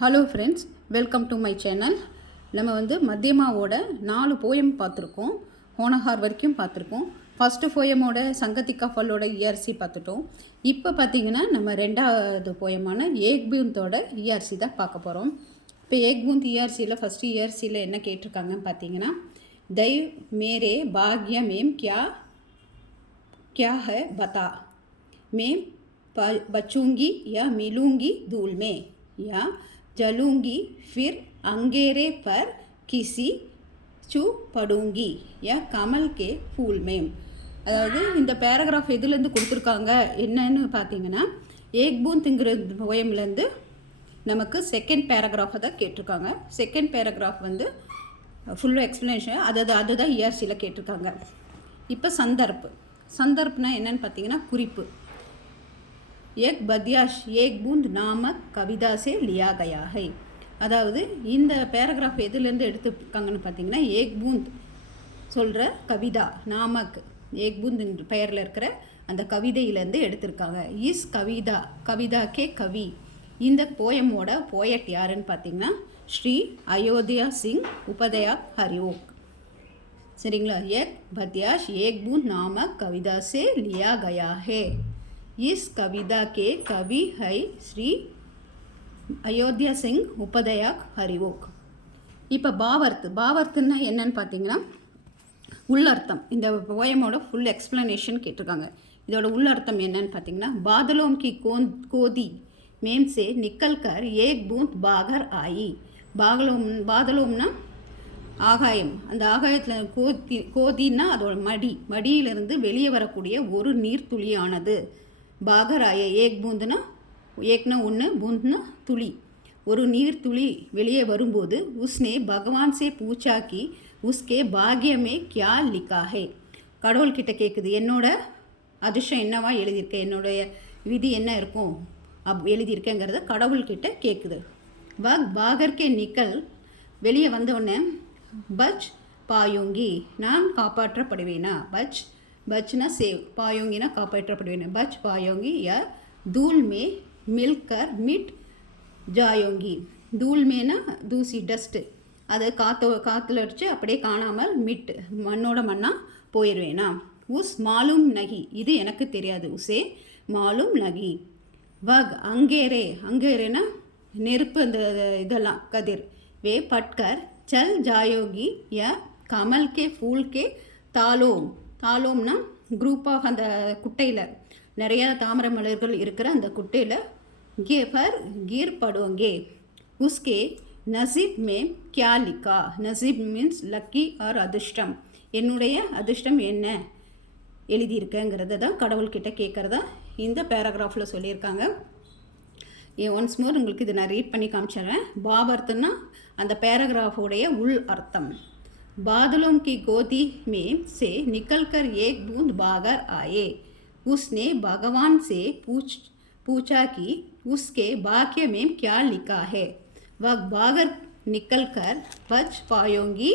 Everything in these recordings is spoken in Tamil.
Hello friends, welcome to my channel. நம்ம மத்தியமாவோட 4 போயம் பார்த்துருக்கோம். ஹோனஹார் வரைக்கும் பார்த்துருக்கோம். ஃபஸ்ட்டு போயமோட சங்கத்திகா ஃபல்லோட இஆர்சி பார்த்துட்டோம். இப்போ பார்த்திங்கன்னா நம்ம ரெண்டாவது போயமான ஏக் பூந்தோட இஆர்சி தான் பார்க்க போகிறோம். இப்போ ஏக் பூந்த் இஆர்சியில் ஃபஸ்ட்டு இஆர்சியில் என்ன கேட்டிருக்காங்கன்னு பார்த்தீங்கன்னா, दैव मेरे भाग्य में क्या क्या है बता, मैं बचूंगी या मिलूंगी धूल में, या जलूंगी फिर अंगेरे पर किसी चू पड़ूंगी, या कमल के फूल में. அதாவது இந்த பேராகிராஃப் எதுலேருந்து கொடுத்துருக்காங்க என்னன்னு பார்த்தீங்கன்னா, ஏக் பூந்த்ங்கிற போயம்லேருந்து நமக்கு செகண்ட் பேராகிராஃபை தான் கேட்டிருக்காங்க. செகண்ட் பேராகிராஃப் ஃபுல்லு எக்ஸ்ப்ளனேஷன் அதுதான் இஆர்சியில் கேட்டிருக்காங்க. இப்போ சந்தர்ப்னா என்னன்னு பார்த்தீங்கன்னா குறிப்பு. ஏக் பத்யாஷ் ஏக் பூந்த் நாமக் கவிதாசே லியா கயா ஹை. அதாவது இந்த பேராகிராஃப் எதுலேருந்து எடுத்துருக்காங்கன்னு பார்த்தீங்கன்னா, ஏக் பூந்த் சொல்கிற கவிதா நாமக் ஏக் பூந்த் பெயரில் இருக்கிற அந்த கவிதையிலேருந்து எடுத்திருக்காங்க. இஸ் கவிதா கே கவி. இந்த போயமோட போயட் யாருன்னு பார்த்தீங்கன்னா, ஸ்ரீ அயோத்தியா சிங் உபதயாக் ஹரிஓக். சரிங்களா? ஏக் பத்யாஷ் ஏக் பூந்த் நாமக் கவிதா சே லியா கயா ஹே. இஸ் கவிதா கே கவி ஹை ஸ்ரீ அயோத்தியா சிங் உபதயாக் ஹரிஓக். இப்போ பாவர்த்துன்னா என்னன்னு பார்த்தீங்கன்னா உள்ளர்த்தம். இந்த போயமோட ஃபுல் எக்ஸ்ப்ளனேஷன் கேட்டிருக்காங்க. இதோட உள்ளர்த்தம் என்னன்னு பார்த்தீங்கன்னா, பாதலோம் கி கோதி மேம் சே நிக்கல் கர் ஏக் பூந்த் பாகர் ஆயி. பாதலோம்னா ஆகாயம். அந்த ஆகாயத்தில் கோதின்னா அதோட மடியிலிருந்து வெளியே வரக்கூடிய ஒரு நீர்த்துளியானது. பாகராய ஏக் பூந்துனா ஏக்னா ஒன்று, பூந்த்னா துளி. ஒரு நீர்த்துளி வெளியே வரும்போது உஸ்னே பகவான் சே பூச்சாக்கி உஸ்கே பாக்யமே கியா லிக்காஹே. கடவுள்கிட்ட கேட்குது, என்னோட அதிர்ஷ்டம் என்னவா எழுதியிருக்கேன், என்னுடைய விதி என்ன இருக்கும் எழுதியிருக்கேங்கிறத கடவுள்கிட்ட கேட்குது. பாகர்கே நிக்கல் வெளியே வந்தோடனே பச் பாயோங்கி நான் காப்பாற்றப்படுவேனா. பச்னா சேவ், பாயோங்கினா காப்பாற்றப்படுவேனா. பச் பாயோங்கி யா தூள் மே மில்கர் மிட் ஜாயோங்கி. தூள் மேனா தூசி, டஸ்ட்டு. அதை காற்றுல அடித்து அப்படியே காணாமல் மிட் மண்ணோட மண்ணாக போயிடுவேனா. உஸ் மாலும் நகி இது எனக்கு தெரியாது. உசே மாலும் நகி. வக் அங்கேரேனா நெருப்பு, அந்த இதெல்லாம் கதிர். வே பட்கர் சல் ஜாயோகி ய கமல் கே ஃபூல் கே தாலோம்னா குரூப் ஆஃப் அந்த குட்டையில் நிறையா தாமரை மலர்கள் இருக்கிற அந்த குட்டையில் கீர் படுவோங்கே. உஸ்கே நசீப் மே கியா லிக்கா. நசீப் மீன்ஸ் லக்கி ஆர் அதிர்ஷ்டம். என்னுடைய அதிர்ஷ்டம் என்ன எழுதியிருக்கேங்கிறத தான் கடவுள்கிட்ட கேட்குறதா இந்த பேராகிராஃபில் சொல்லியிருக்காங்க. ஒன்ஸ் மோர் உங்களுக்கு இதை நான் ரீட் பண்ணி காமிச்சிடுறேன். பாவர்த்துன்னா அந்த பேராகிராஃபோடைய உள் அர்த்தம். बादलों की गोदी में से निकलकर एक बूंद बागर आए. उसने भगवान से पूछा कि उसके भाग्य में क्या लिखा है. वह बागर निकलकर बच पायोगी,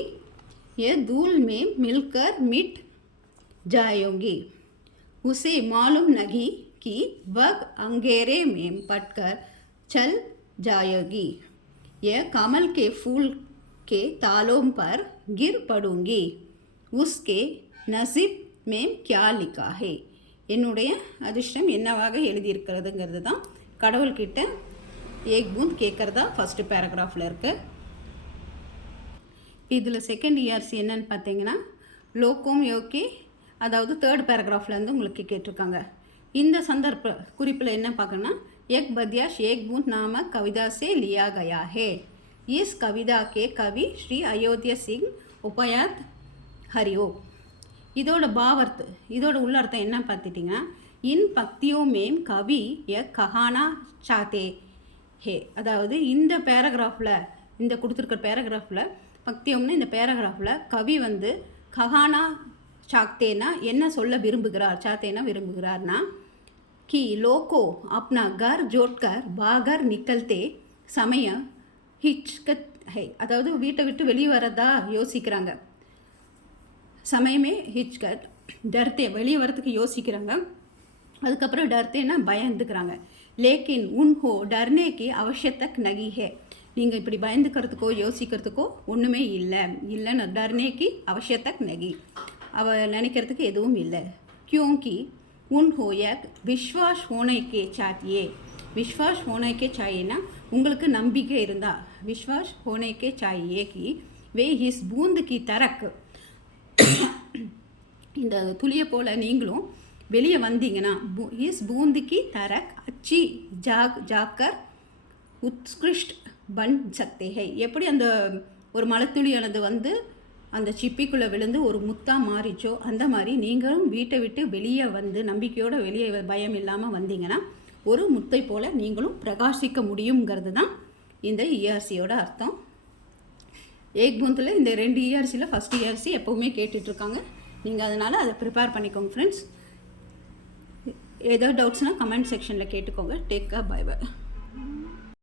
ये धूल में मिलकर मिट जायोगी. उसे मालूम नहीं कि वह अंगेरे में पटकर चल जाएगी, यह कमल के फूल के तालों पर गिर पड़ूंगी, उसके नसीब में क्या लिखा है. என்னுடைய அதிர்ஷ்டம் என்னவாக எழுதியிருக்கிறதுங்கிறது தான் கடவுள்கிட்ட ஏக் பூந்த் கேட்குறதா ஃபஸ்ட்டு பேராகிராஃபில் இருக்குது. இதில் செகண்ட் இஆர்சி என்னன்னு பார்த்தீங்கன்னா, லோகோம் யோகி, அதாவது தேர்ட் பேராகிராஃப்லேருந்து உங்களுக்கு கேட்டிருக்காங்க. இந்த சந்தர்ப்ப குறிப்பில் என்ன பார்க்கணுன்னா, ஏக் பத்யாஷ் ஏக் பூந்த் நாம கவிதா சே லியா கயா ஹே. இஸ் கவிதா கே கவி ஸ்ரீ அயோத்தியா சிங் உபயாத் ஹரியோ. இதோட பாவர்த்து, இதோட உள்ளர்த்தம் என்ன பார்த்துட்டிங்கன்னா, இன் பக்தியோ மேம் கவி ய கஹானா சாத்தே ஹே. அதாவது இந்த பேராகிராஃபில், இந்த கொடுத்துருக்க பேராகிராஃபில் பக்தியோம்னு இந்த பேராகிராஃபில் கவி கஹானா சாக்தேனா என்ன சொல்ல விரும்புகிறார், சாத்தேனா விரும்புகிறார்னா, कि लोगों अपना घर जोड़कर बाहर निकलते समय हिचकत है. அதாவது வீட்டை விட்டு வெளியே வரதா யோசிக்கிறாங்க. சமயமே ஹிச்கட் டர்த்தே வெளியே வரதுக்கு யோசிக்கிறாங்க. அதுக்கப்புறம் டர்த்தேன்னா பயந்துக்கிறாங்க. लेकिन उनको डरने की आवश्यकता नहीं है. நீங்கள் இப்படி பயந்துக்கிறதுக்கோ யோசிக்கிறதுக்கோ ஒன்றுமே இல்லைன்னு डरने की आवश्यकता नहीं அவ நினைக்கிறதுக்கு எதுவும் இல்லை क्योंकि उन होया विश्वास होने के चाहिए विश्वास होने के चाहिए ना உங்களுக்கு நம்பிக்கை இருந்தா विश्वास होने के चाहिए कि वे इस बूंद की तरक இந்த துளியை போல் நீங்களும் வெளியே வந்தீங்கன்னா இஸ் பூந்திக்கு தரக் அச்சி ஜாக்கர் உத்கிருஷ்ட் பன் சக்தே ஹை எப்படி அந்த ஒரு மலைத்துளியானது வந்து அந்த சிப்பிக்குள்ளே விழுந்து ஒரு முத்தாக மாறிச்சோ அந்த மாதிரி நீங்களும் வீட்டை விட்டு வெளியே வந்து நம்பிக்கையோடு வெளியே பயம் இல்லாமல் வந்தீங்கன்னா ஒரு முத்தை போல் நீங்களும் பிரகாசிக்க முடியுங்கிறது தான் இந்த இஆர்சியோட அர்த்தம். ஏக் பூந்தில் இந்த 2 இஆர்சியில் ஃபஸ்ட் இஆர்சி எப்போவுமே கேட்டுட்ருக்காங்க. நீங்கள் அதனால் அதை ப்ரிப்பேர் பண்ணிக்கோங்க ஃப்ரெண்ட்ஸ். ஏதாவது டவுட்ஸ்னால் கமெண்ட் செக்ஷனில் கேட்டுக்கோங்க. Take care, bye by.